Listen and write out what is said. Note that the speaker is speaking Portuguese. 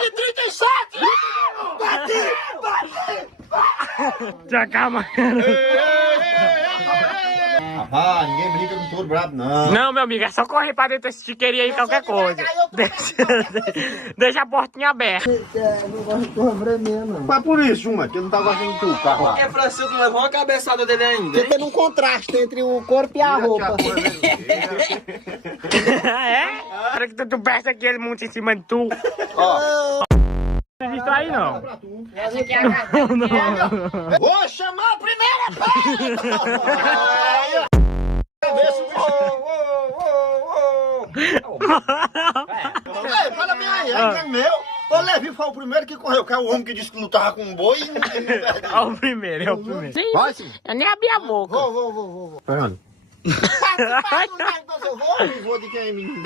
M37! Bate! Já calma. Rapaz, ninguém brinca com touro brabo, não. Não, meu amigo, é só correr pra dentro desse chiqueirinho aí, qualquer coisa. Deixa a portinha aberta. Não gosto de cobrar mesmo. Mas por isso, Juma, que eu não tá gostando do teu carro lá. É Francisco, não levou uma cabeçada dele ainda. Você tem um contraste entre o corpo e a roupa. É? Na hora que tu pensa que ele monta em cima de tu. Ó. Não distrai, não. Vou chamar a primeira pedra! Ei, fala bem aí, é meu. O Levi foi o primeiro que correu, que é o homem que disse que lutava com um boi e não perdeu. É o primeiro, é o primeiro. Vai, sim. Eu nem abri a boca. Vou. Fernando. Vou de quem, menino?